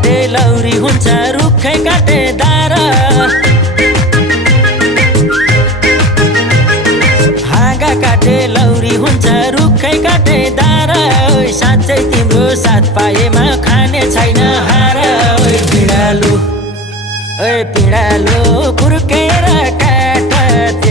काटे लौरी हुन्छ रुखै काटे दारा हाँगा काटे लौरी हुन्छ रुखै काटे दारा साँच्चै तिम्रो साथ पाएमा खाने छैन हार पिँडालु पिँडालु कुर्केर काट